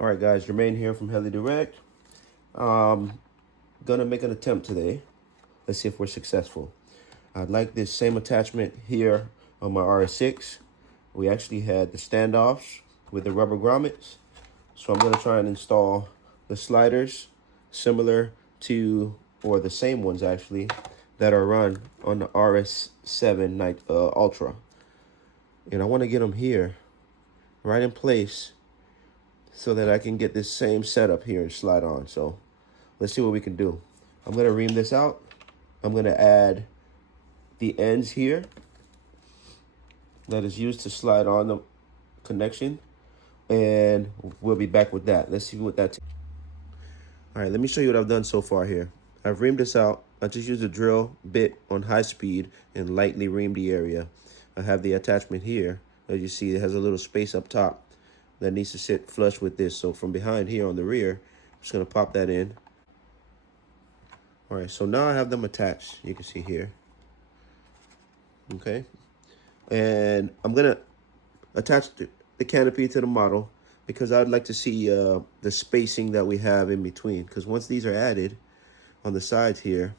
Alright guys, Jermaine here from Heli Direct. Gonna make an attempt today. Let's see if we're successful. I'd like this same attachment here on my RS6. We actually had the standoffs with the rubber grommets. So I'm gonna try and install the sliders similar to, or the same ones actually, that are run on the RS7 Ultra. And I wanna get them here, right in place, so that I can get this same setup here and slide on. So let's see what we can do. I'm gonna ream this out. I'm gonna add the ends here that is used to slide on the connection, and we'll be back with that. Let's see what that's. All right, let me show you what I've done so far here. I've reamed this out. I just used a drill bit on high speed and lightly reamed the area. I have the attachment here. As you see, it has a little space up top that needs to sit flush with this. So from behind here on the rear, I'm just gonna pop that in. All right, so now I have them attached. You can see here. Okay, and I'm gonna attach the canopy to the model because I'd like to see the spacing that we have in between. Because once these are added on the sides here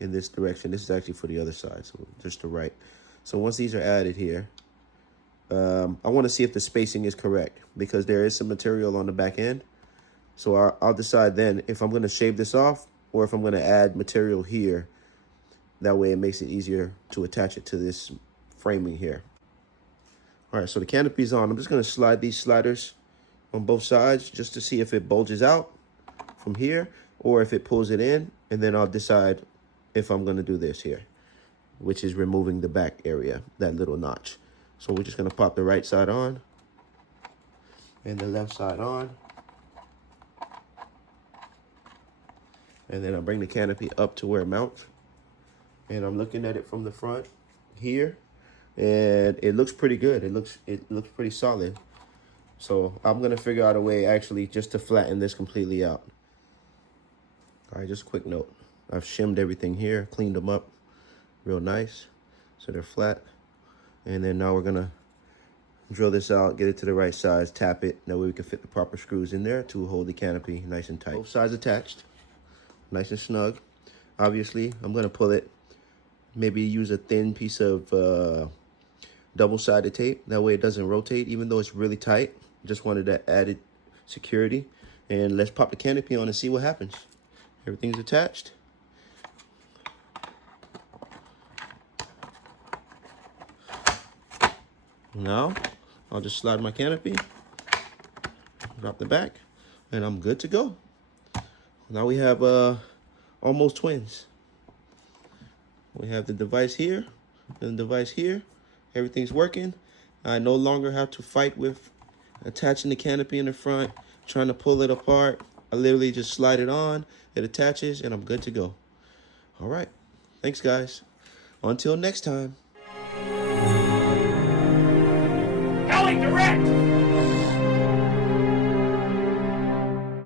in this direction, this is actually for the other side, so just the right. So once these are added here, I want to see if the spacing is correct because there is some material on the back end. So I'll decide then if I'm going to shave this off or if I'm going to add material here. That way it makes it easier to attach it to this framing here. All right, so the canopy's on. I'm just going to slide these sliders on both sides just to see if it bulges out from here or if it pulls it in, and then I'll decide if I'm going to do this here, which is removing the back area, that little notch. So we're just gonna pop the right side on and the left side on. And then I'll bring the canopy up to where it mounts. And I'm looking at it from the front here, and it looks pretty good. It looks pretty solid. So I'm gonna figure out a way actually just to flatten this completely out. All right, just a quick note. I've shimmed everything here, cleaned them up real nice so they're flat. And then now we're gonna drill this out, get it to the right size, tap it. That way we can fit the proper screws in there to hold the canopy nice and tight. Both sides attached, nice and snug. Obviously, I'm gonna pull it, maybe use a thin piece of double-sided tape. That way it doesn't rotate, even though it's really tight. Just wanted that added security. And let's pop the canopy on and see what happens. Everything's attached. Now, I'll just slide my canopy, drop the back, and I'm good to go. Now we have almost twins. We have the device here and the device here. Everything's working. I no longer have to fight with attaching the canopy in the front, trying to pull it apart. I literally just slide it on, it attaches, and I'm good to go. All right, thanks guys. Until next time. Direct!